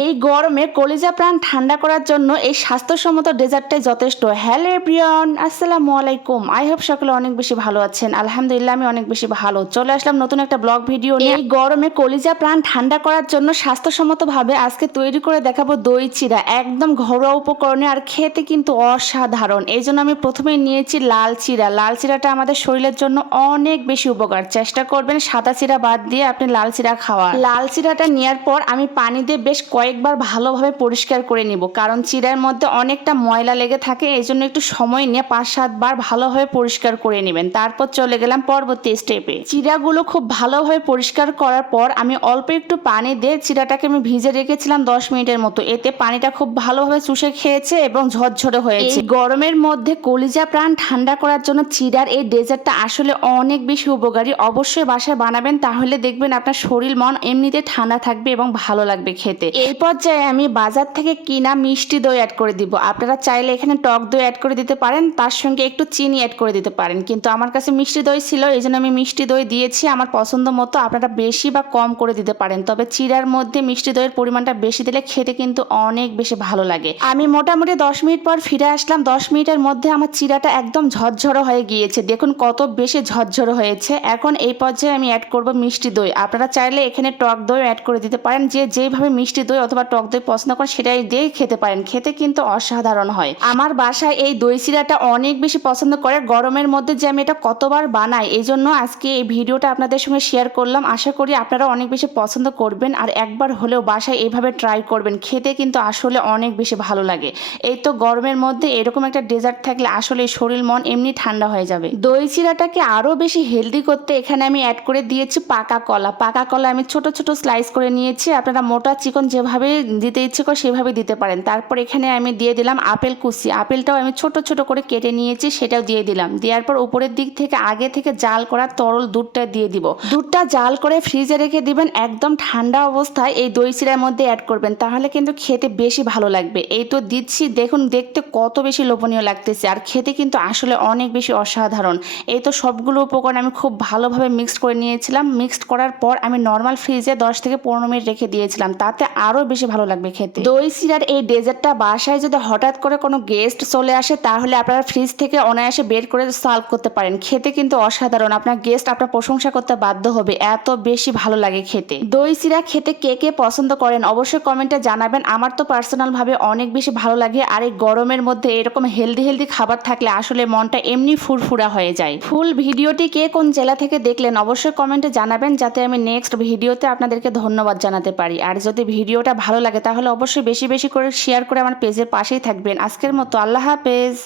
এই গরমে কলিজা প্রাণ ঠান্ডা করার জন্য এই স্বাস্থ্যসম্মত ডেজার্টটাই যথেষ্ট। হ্যালো এভরিওয়ান, আসসালামু আলাইকুম। আই হোপ সকলে অনেক বেশি ভালো আছেন। আলহামদুলিল্লাহ, আমি অনেক বেশি ভালো। চলে আসলাম নতুন একটা ব্লগ ভিডিও নিয়ে। এই গরমে কলিজা প্রাণ ঠান্ডা করার জন্য স্বাস্থ্যসম্মতভাবে আজকে তৈরি করে দেখাবো দই চিরা। একদম ঘরোয়া উপকরণে আর খেতে কিন্তু অসাধারণ। এই জন্য আমি প্রথমেই নিয়েছি লাল চিরা। লাল চিরাটা আমাদের শরীরের জন্য অনেক বেশি উপকার। চেষ্টা করবেন সাদা চিরা বাদ দিয়ে আপনি লাল চিরা খাওয়া লাল চিরাটা নেওয়ার পর আমি পানি দিয়ে বেশ কয়েকবার ভালোভাবে পরিষ্কার করে নিব। কারণ চিরার মধ্যে অনেকটা ময়লা লেগে থাকে এই জন্য একটু সময় নিয়ে পাঁচ সাতবার ভালোভাবে পরিষ্কার করে নেবেন। তারপর চলে গেলাম পরবর্তী স্টেপে চিরাগুলো খুব ভালোভাবে পরিষ্কার করার পর আমি অল্প একটু পানি দিয়ে চিরাটাকে আমি ভিজে রেখেছিলাম দশ মিনিটের মতো। এতে পানিটা খুব ভালোভাবে চুষে খেয়েছে এবং ঝরঝরে হয়েছে। গরমের মধ্যে কলিজা প্রাণ ঠান্ডা করার জন্য চিরার এই ডেজার্টটা আসলে অনেক বেশি উপকারী। অবশ্যই বাসায় বানাবেন, তাহলে দেখবেন আপনার শরীর, মন এমনিতে ঠান্ডা থাকবে এবং ভালো লাগবে খেতে। এই পর্যায়ে আমি বাজার থেকে কিনা মিষ্টি দই অ্যাড করে দিব। আপনারা চাইলে এখানে টক দই অ্যাড করে দিতে পারেন, তার সঙ্গে একটু চিনি অ্যাড করে দিতে পারেন। কিন্তু আমার কাছে মিষ্টি দই ছিল এই জন্য আমি মিষ্টি দই দিয়েছি। আমার পছন্দ মতো আপনারা বেশি বা কম করে দিতে পারেন, তবে চিরার মধ্যে মিষ্টি দইয়ের পরিমাণটা বেশি দিলে খেতে কিন্তু অনেক বেশি ভালো লাগে। আমি মোটামুটি দশ মিনিট পর ফিরে আসলাম। দশ মিনিটের মধ্যে আমার চিরাটা একদম ঝরঝরো হয়ে গিয়েছে। দেখুন কত বেশি ঝরঝরো হয়েছে। এখন এই পর্যায়ে আমি অ্যাড করব মিষ্টি দই। আপনারা চাইলে এখানে টক দই অ্যাড করে দিতে পারেন। যে যেভাবে মিষ্টি দই অথবা টক দই পছন্দ করেন, সেটাই দিয়ে খেতে পারেন। খেতে কিন্তু অসাধারণ হয়। আমার বাসায় এই দই চিরাটা অনেক বেশি পছন্দ করে। গরমের মধ্যে যে আমি এটা কতবার বানাই, এই জন্য আজকে এই ভিডিওটা আপনাদের সঙ্গে শেয়ার করলাম। আশা করি আপনারা অনেক বেশি পছন্দ করবেন। আর একবার হলেও বাসায় এইভাবে ট্রাই করবেন। খেতে কিন্তু আসলে অনেক বেশি ভালো লাগে। এই তো গরমের মধ্যে এরকম একটা ডেজার্ট থাকলে আসলে শরীর, মন এমনি ঠান্ডা হয়ে যাবে। দই চিরাটাকে আরও বেশি হেলদি করতে এখানে আমি অ্যাড করে দিয়েছি পাকা কলা। পাকা কলা আমি ছোট ছোট স্লাইস করে নিয়েছি। আপনারা মোটা চিকন যেভাবে দিতে ইচ্ছে করে সেভাবে দিতে পারেন। তারপর এখানে আমি দিয়ে দিলাম আপেল কুচি। আপেলটাও আমি ছোট ছোট করে কেটে নিয়েছি, সেটাও দিয়ে দিলাম। দেওয়ার পর উপরের দিক থেকে আগে থেকে জাল করা তরল দুধটা দিয়ে দিব। দুধটা জাল করে ফ্রিজে রেখে দিবেন একদম ঠান্ডা অবস্থায় এই দই চিরার মধ্যে অ্যাড করবেন। তাহলে কিন্তু খেতে বেশি ভালো লাগবে। এই তো দিচ্ছি, দেখুন দেখতে কত বেশি লোভনীয় লাগতেছে। আর খেতে কিন্তু আসলে অনেক বেশি অসাধারণ। এই তো সবগুলো উপকরণ আমি খুব ভালোভাবে মিক্সড করে নিয়েছিলাম। মিক্সড করার পর আমি নর্মাল ফ্রিজে দশ থেকে পনেরো মিনিট রেখে দিয়েছিলাম। তাতে আরও বেশি ভালো লাগবে খেতে। দই, সিরার এই ডেজার্টটা বাসায় যদি হঠাৎ করে কোনো গেস্ট চলে আসে, তাহলে আপনারা ফ্রিজ থেকে অনায়াসে বের করে সার্ভ করতে পারেন। খেতে কিন্তু অসাধারণ। আপনার গেস্ট আপনার প্রশংসা করতে বাধ্য হবে। এত বেশি ভালো লাগে খেতে। দই, সিরা খেতে কে কে পছন্দ করেন, অবশ্যই কমেন্টে জানাবেন। আমার তো পার্সোনালভাবে অনেক বেশি ভালো লাগে আর এই গরমের মধ্যে এরকম হেলদি হেলদি খাবার থাকলে আসলে মনটা এমনি ফুরফুরা হয়ে যায়। ফুল ভিডিওটি কে কোন জেলা থেকে দেখলেন, অবশ্যই কমেন্টে জানাবেন, যাতে আমি নেক্সট ভিডিওতে আপনাদেরকে ধন্যবাদ জানাতে পারি। আর যদি ভিডিওটা ভালো লাগে, তাহলে অবশ্যই বেশি বেশি করে শেয়ার করে আমার পেজের পাশেই থাকবেন। আজকের মতো, আল্লাহ হাফেজ।